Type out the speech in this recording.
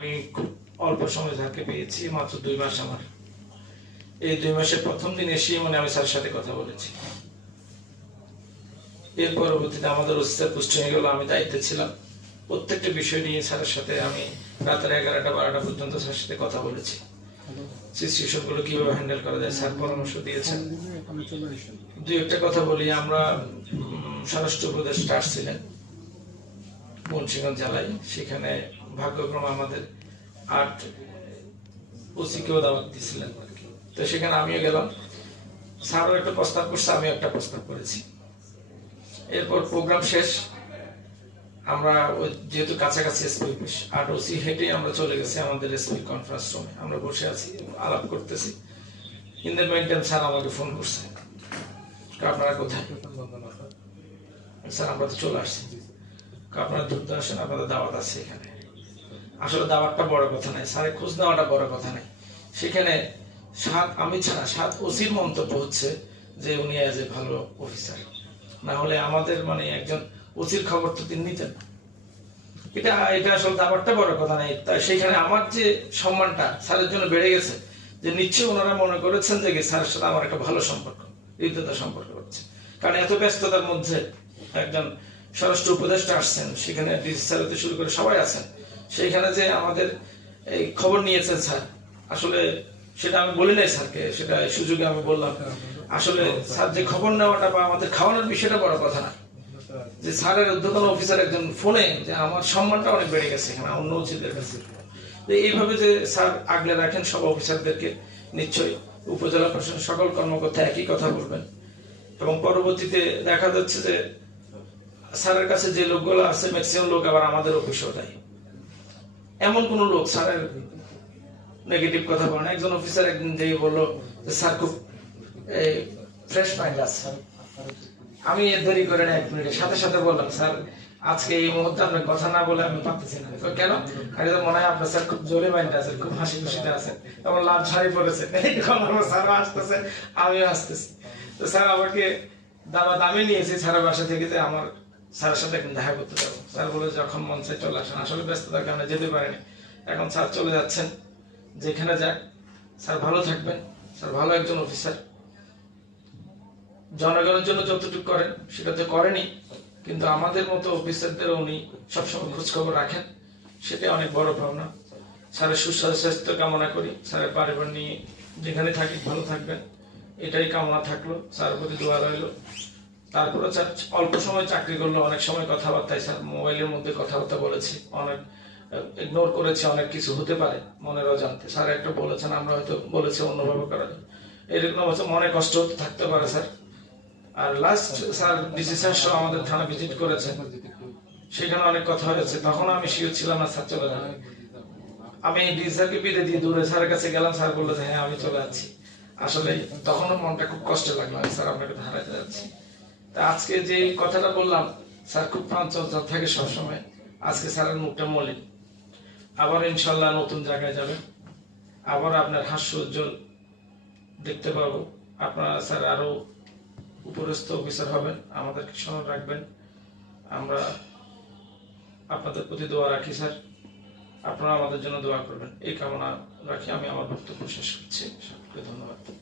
আমি খুব অল্প সময় স্যারকে পেয়েছি মাত্র দুই মাস আমার। এই দুই মাসের প্রথম দিন এসে মানে আমি স্যারের সাথে কথা বলেছি। এর পরবর্তীতে আমাদের আমি দায়িত্বে ছিলাম। প্রত্যেকটা বিষয় নিয়ে স্যারের সাথে আমি রাতের এগারোটা বারোটা পর্যন্ত স্যারের সাথে কথা বলেছি। সিচুয়েশনগুলো কীভাবে হ্যান্ডেল করা যায় স্যার পরামর্শ দিয়েছেন। দুই একটা কথা বলি আমরা স্বরাষ্ট্র উপদেষ্টা আসছিলেন। মুন্সিগঞ্জ জেলায়। সেখানে ভাগ্যক্রমে আমাদের আট ওসিকেও দাওয়াত দিয়েছিলেন। তো সেখানে আমিও গেলাম। স্যারও একটা প্রস্তাব করছে, আমিও একটা প্রস্তাব করেছি। এরপর প্রোগ্রাম শেষ। আমরা যেহেতু কাছাকাছি এসপি অফিস, আট ওসি হেঁটে আমরা চলে গেছি আমাদের এসপি কনফারেন্স রুমে আমরা বসে আছি, আলাপ করতেছি। ইন দ্য স্যার আমাকে ফোন করছে। আপনারা কোথায়? স্যার, আমরা তো চলে আসছি। আপনারা দ্রুত আসেন আপনাদের দাওয়াত আছে এখানে। আসলে দাওয়াতটা বড় কথা নাই স্যারের খোঁজ নেওয়াটা বড় কথা নাই সেখানে সাত, আমি ছাড়া সাত ওসির মন্তব্য হচ্ছে যে উনি অ্যাজ এ ভালো অফিসার না হলে আমাদের মানে একজন ওসির খবর তো তিনি নিতেন এটা এটা আসলে দাবারটা বড় কথা নাই তাই সেখানে আমার যে সম্মানটা স্যারের জন্য বেড়ে গেছে যে নিশ্চয়ই ওনারা মনে করেছেন যে স্যারের সাথে আমার একটা ভালো সম্পর্ক, হৃদ্যতা সম্পর্ক হচ্ছে কারণ এত ব্যস্ততার মধ্যে একজন স্বরাষ্ট্র উপদেষ্টা আসছেন, সেখানে ডিসি স্যার শুরু করে সবাই আছেন। সেইখানে যে আমাদের এই খবর নিয়েছেন স্যার, আসলে সেটা আমি বলি নাই স্যারকে, সেটা সুযোগে আমি বললাম। আসলে স্যার যে খবর নেওয়াটা বা আমাদের খাওয়ানোর বিষয়টা বড় কথা না। যে স্যারের ঊর্ধ্বতন অফিসার একজন ফোনে যে আমার সম্মানটা অনেক বেড়ে গেছে এখানে অন্য উচিতদের কাছে। তো এইভাবে যে স্যার আগলে রাখেন সব অফিসারদেরকে, নিশ্চয়ই উপজেলা প্রশাসন সকল কর্মকর্তা একই কথা বলবেন। এবং পরবর্তীতে দেখা যাচ্ছে যে স্যারের কাছে যে লোকগুলো আছে ম্যাক্সিমাম লোক আবার আমাদের অফিসেও দেয় এমন কোন লোক স্যারের নেগেটিভ কথা বলেন একজন অফিসার একদিন যেই বলল স্যার খুব ফ্রেশ মাইন্ড আছে আমি এর দেরি করে না, এক মিনিটের সাথে সাথে বললাম, স্যার, আজকে এই মুহূর্তে আপনার কথা না বলে আমি পারতেছি না। তো কেন? আরে তো মনে হয় আপনার স্যার খুব জোরে মাইন্ড আছে, খুব হাসি খুশিতে আছেন আমার লাল শাড়ি আমার স্যার আসতেছে আমিও আসতেছি তো স্যার আমাকে দাবা দামে নিয়েছি স্যারের বাসা থেকে যে আমার স্যারের সাথে একদিন দেখা করতে যাব। স্যার বলে যখন মন চাই চলে আসেন। আসলে ব্যস্ততার কারণে যেতে পারেনি। এখন স্যার চলে যাচ্ছেন। যেখানে যাক, স্যার ভালো থাকবেন। স্যার ভালো একজন অফিসার জনগণের জন্য যতটুকু করেন, সেটা তো করেনি। কিন্তু আমাদের মতো অফিসারদের উনি সবসময় খোঁজখবর রাখেন। সেটা অনেক বড় ভাবনা। স্যারের সুস্বাস্থ্য কামনা করি। স্যারের পরিবার নিয়ে যেখানে থাকি, ভালো থাকবেন। এটাই কামনা থাকল। স্যার প্রতি দোয়া রইল। তারপরে অল্প সময় চাকরি করল, অনেক সময় কথাবার্তায় স্যার, মোবাইলের মধ্যে কথাবার্তা বলেছি, অনেক ইগনোর করেছি, অনেক কিছু হতে পারে, মনের অজান্তে। স্যার একটা বলেছেন, আমরা হয়তো বলেছি অন্যভাবে করা যায়। এরকম হচ্ছে মনে কষ্ট থাকতে পারে, স্যার। আর লাস্ট স্যার ডিসি স্যার আমাদের থানা ভিজিট করেছেন সেখানে অনেক কথা হয়েছে, তখন আমি শিওর ছিলাম না, স্যার চলে যাবেন আমি ডিসি স্যারকে বিদে দিয়ে দূরে স্যারের কাছে গেলাম, স্যার বলল যে হ্যাঁ আমি চলে যাচ্ছি। আসলে তখনও মনটা খুব কষ্ট লাগল স্যার আপনাকে হারাতে যাচ্ছি। তা আজকে যে কথাটা বললাম, স্যার খুব প্রাঞ্চঞ্চল থাকে সবসময়। আজকে স্যারের মুখটা মলিন। আবার ইনশাল্লাহ নতুন জায়গায় যাবে। আবার আপনার হাস্য উজ্জ্বল দেখতে পাবো। আপনারা স্যার আরও উপরস্থ অফিসার হবেন। আমাদেরকে স্মরণ রাখবেন। আমরা আপনাদের প্রতি দোয়া রাখি, স্যার। আপনারা আমাদের জন্য দোয়া করবেন। এই কামনা রাখি। আমি আমার বক্তব্য শেষ করছি। সকলকে ধন্যবাদ।